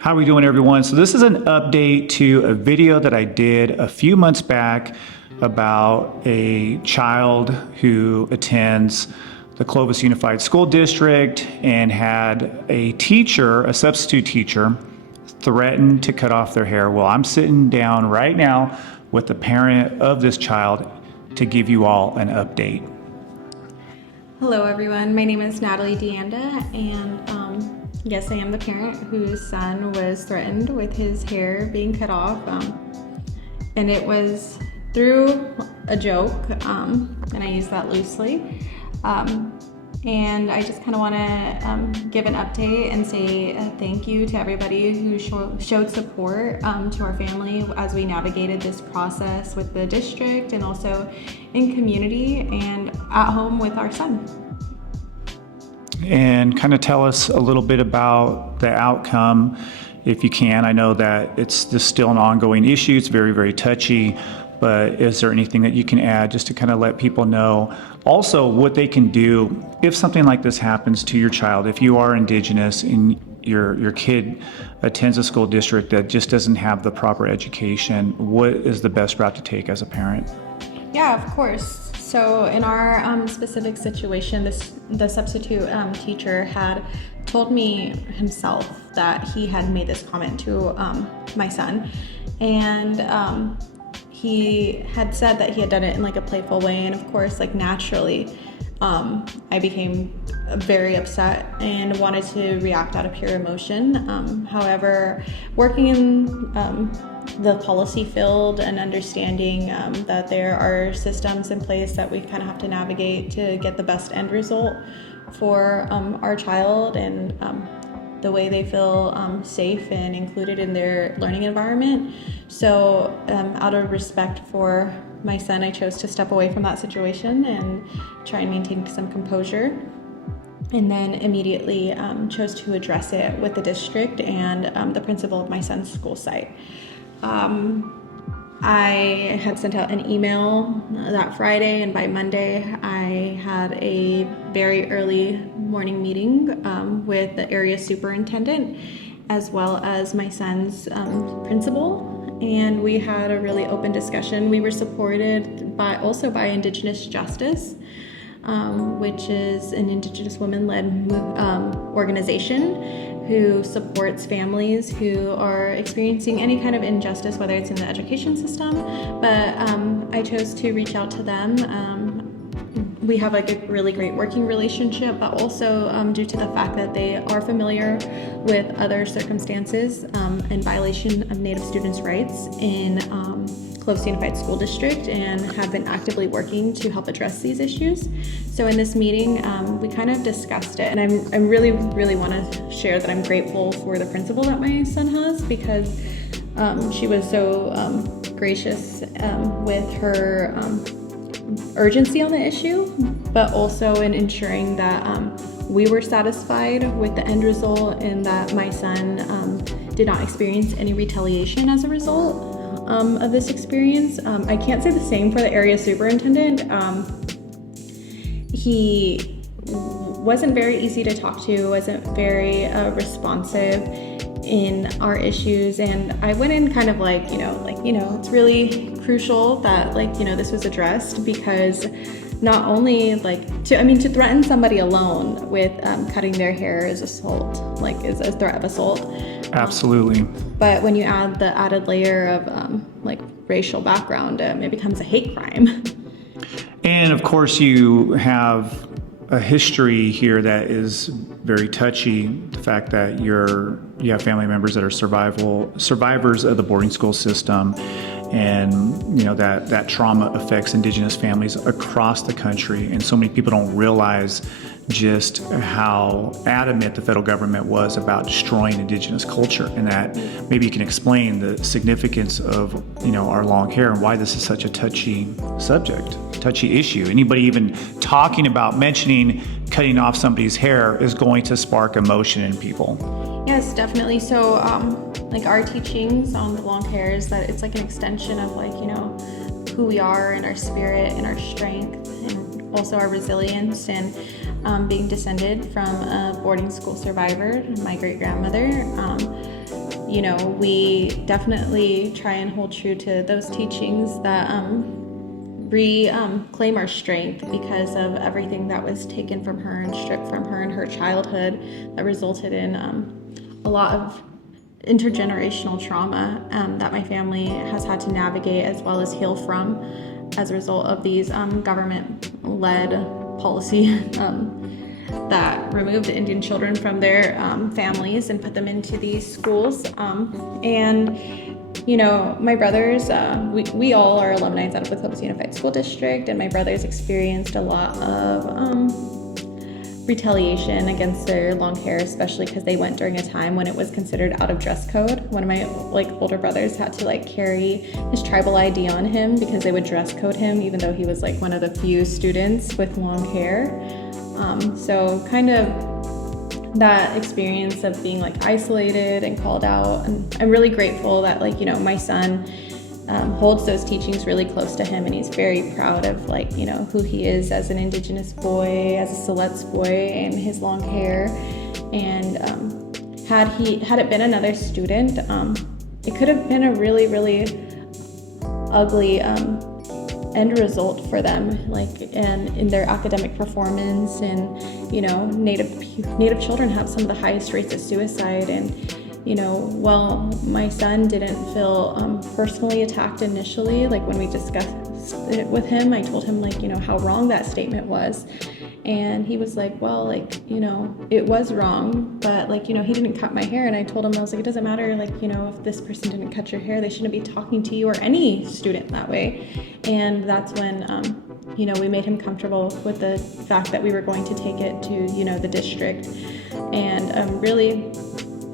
How are we doing, everyone? So this is an update to a video that I did a few months back about a child who attends the Clovis Unified School District and had a teacher, a substitute teacher, threaten to cut off their hair. Well, I'm sitting down right now with the parent of this child to give you all an update. Hello everyone, my name is Natalie Deanda, and yes, I am the parent whose son was threatened with his hair being cut off, and it was through a joke, and I use that loosely. And I just kind of want to give an update and say thank you to everybody who showed support to our family as we navigated this process with the district and also in community and at home with our son. And kind of tell us a little bit about the outcome, if you can. I know that it's still an ongoing issue. It's very, very touchy. But is there anything that you can add just to kind of let people know also what they can do if something like this happens to your child? If you are Indigenous and your kid attends a school district that just doesn't have the proper education, what is the best route to take as a parent? Yeah, of course. So in our specific situation, the substitute teacher had told me himself that he had made this comment to my son, and he had said that he had done it in like a playful way, and of course, like naturally, I became very upset and wanted to react out of pure emotion. However, working in the policy field and understanding that there are systems in place that we kind of have to navigate to get the best end result for our child and the way they feel safe and included in their learning environment. So out of respect for my son, I chose to step away from that situation and try and maintain some composure. And then immediately chose to address it with the district and the principal of my son's school site. I had sent out an email that Friday, and by Monday I had a very early morning meeting with the area superintendent as well as my son's principal, and we had a really open discussion. We were supported also by Indigenous Justice, which is an Indigenous women-led organization who supports families who are experiencing any kind of injustice, whether it's in the education system. But I chose to reach out to them. We have a really great working relationship, but also due to the fact that they are familiar with other circumstances in violation of Native students' rights in Clovis Unified School District, and have been actively working to help address these issues. So in this meeting, we kind of discussed it, and I really want to share that I'm grateful for the principal that my son has, because she was so gracious with her urgency on the issue, but also in ensuring that we were satisfied with the end result and that my son did not experience any retaliation as a result of this experience. I can't say the same for the area superintendent. He wasn't very easy to talk to, wasn't very responsive in our issues, and I went in kind of like, it's really crucial that this was addressed, because not only to threaten somebody alone with cutting their hair is assault, is a threat of assault. Absolutely. But when you add the added layer of racial background, it becomes a hate crime. And of course, you have a history here that is very touchy. The fact that you have family members that are survivors of the boarding school system, and that trauma affects Indigenous families across the country, and so many people don't realize just how adamant the federal government was about destroying Indigenous culture, and that maybe you can explain the significance of our long hair and why this is such a touchy subject, touchy issue. Anybody even talking about mentioning cutting off somebody's hair is going to spark emotion in people. Yes, definitely. So our teachings on the long hair is that it's like an extension of who we are and our spirit and our strength and also our resilience, and being descended from a boarding school survivor, my great grandmother. we definitely try and hold true to those teachings that reclaim our strength because of everything that was taken from her and stripped from her in her childhood that resulted in a lot of intergenerational trauma that my family has had to navigate as well as heal from as a result of these government-led policy that removed Indian children from their families and put them into these schools. My brothers, we all are alumni out of the Clovis Unified School District, and my brothers experienced a lot of retaliation against their long hair, especially because they went during a time when it was considered out of dress code. One of my older brothers had to carry his tribal ID on him because they would dress code him, even though he was one of the few students with long hair. So kind of that experience of being isolated and called out, and I'm really grateful that my son holds those teachings really close to him, and he's very proud of who he is as an Indigenous boy, as a Siletz boy, and his long hair. And had it been another student, it could have been a really, really ugly end result for them, and in their academic performance. And Native children have some of the highest rates of suicide. And while my son didn't feel personally attacked initially, when we discussed it with him, I told him how wrong that statement was. And he was it was wrong, but he didn't cut my hair. And I told him, I was it doesn't matter, if this person didn't cut your hair, they shouldn't be talking to you or any student that way. And that's when we made him comfortable with the fact that we were going to take it to the district and really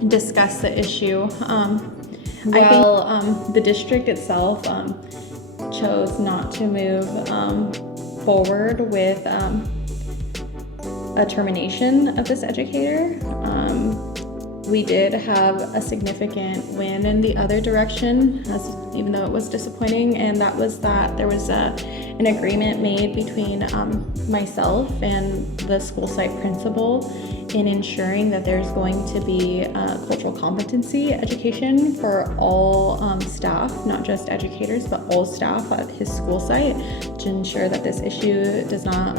discuss the issue. The district itself chose not to move forward with a termination of this educator. We did have a significant win in the other direction, even though it was disappointing, and that was that there was an agreement made between myself and the school site principal in ensuring that there's going to be cultural competency education for all staff, not just educators, but all staff at his school site, to ensure that this issue does not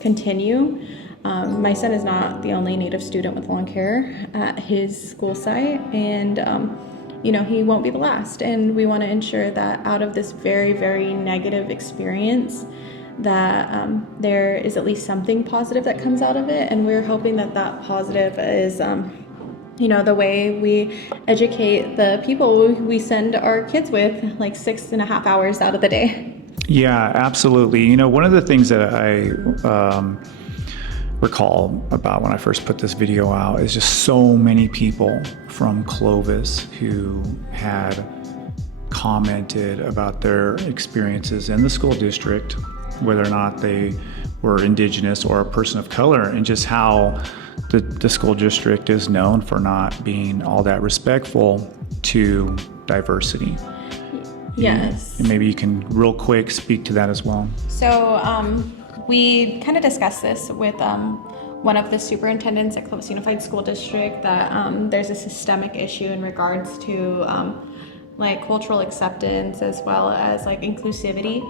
continue. My son is not the only Native student with long hair at his school site, and he won't be the last. And we want to ensure that out of this very, very negative experience, that there is at least something positive that comes out of it. And we're hoping that that positive is the way we educate the people we send our kids with 6.5 hours out of the day. Yeah, absolutely. One of the things that I recall about when I first put this video out is just so many people from Clovis who had commented about their experiences in the school district, whether or not they were Indigenous or a person of color, and just how the school district is known for not being all that respectful to diversity. Yes. And maybe you can real quick speak to that as well. So we kind of discussed this with one of the superintendents at Clovis Unified School District, that there's a systemic issue in regards to cultural acceptance as well as inclusivity.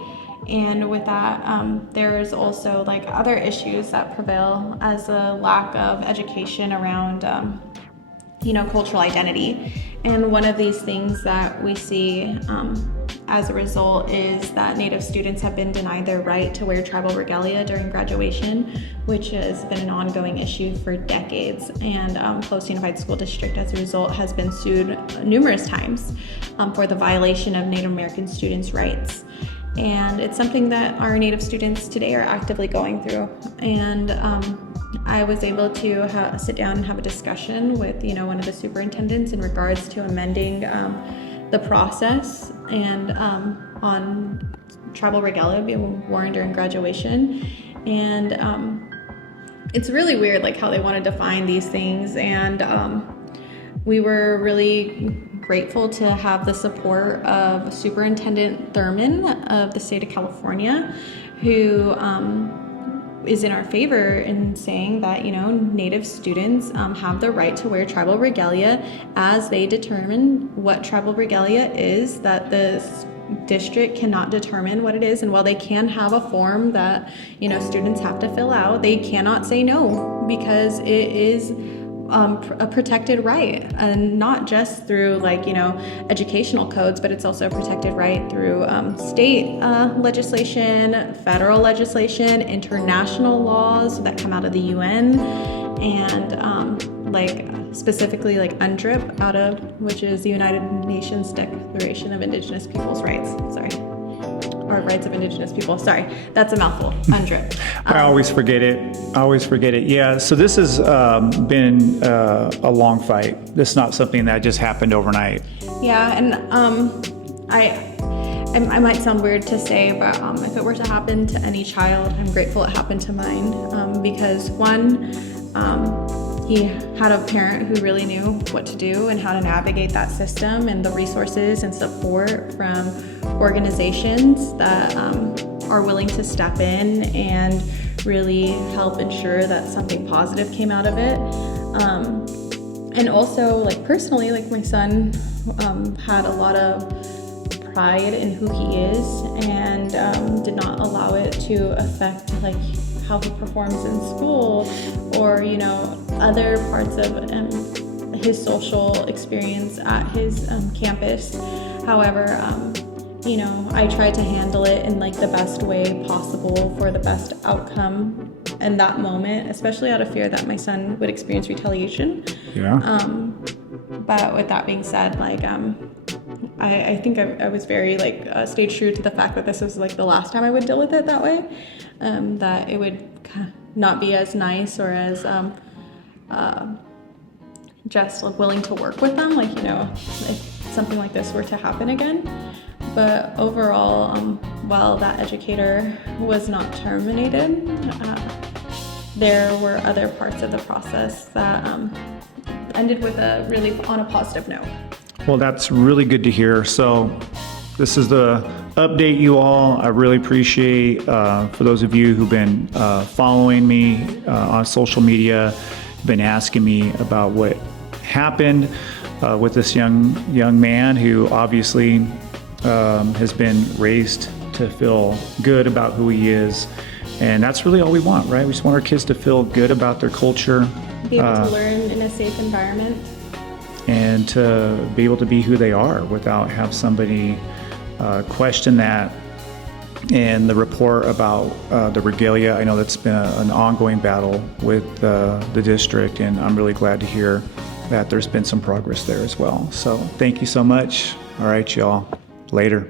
And with that, there's also other issues that prevail as a lack of education around cultural identity. And one of these things that we see as a result is that Native students have been denied their right to wear tribal regalia during graduation, which has been an ongoing issue for decades. And Clovis Unified School District, as a result, has been sued numerous times for the violation of Native American students' rights. And it's something that our Native students today are actively going through. And I was able to sit down and have a discussion with one of the superintendents in regards to amending the process and on tribal regalia being worn during graduation. And it's really weird how they want to define these things. And we were really grateful to have the support of Superintendent Thurman of the state of California, who is in our favor in saying that, Native students have the right to wear tribal regalia as they determine what tribal regalia is, that the district cannot determine what it is. And while they can have a form that, students have to fill out, they cannot say no, because it is a protected right, and not just through educational codes, but it's also a protected right through state legislation, federal legislation, international laws that come out of the UN, and specifically UNDRIP, which is the United Nations Declaration of Indigenous Peoples' Rights. Or Rights of Indigenous People. Sorry, that's a mouthful. UNDRIP. I always forget it. Yeah, so this has been a long fight. This is not something that just happened overnight. Yeah, and I might sound weird to say, but if it were to happen to any child, I'm grateful it happened to mine, because one, he had a parent who really knew what to do and how to navigate that system, and the resources and support from organizations that are willing to step in and really help ensure that something positive came out of it. And also, personally, my son had a lot of pride in who he is, and did not allow it to affect how he performs in school, or other parts of his social experience at his campus. However, I tried to handle it in the best way possible for the best outcome in that moment, especially out of fear that my son would experience retaliation. Yeah. But with that being said, I think I was very stayed true to the fact that this was the last time I would deal with it that way, that it would not be as nice or as just willing to work with them, if something like this were to happen again. But overall, while that educator was not terminated, there were other parts of the process that ended with on a positive note. Well, that's really good to hear. So this is the update, you all. I really appreciate, for those of you who've been following me on social media, been asking me about what happened with this young man who obviously has been raised to feel good about who he is. And that's really all we want, right? We just want our kids to feel good about their culture. Be able to learn in a safe environment. And to be able to be who they are without have somebody question that. And the report about the regalia, I know that's been an ongoing battle with the district, and I'm really glad to hear that there's been some progress there as well. So thank you so much. All right, y'all. Later.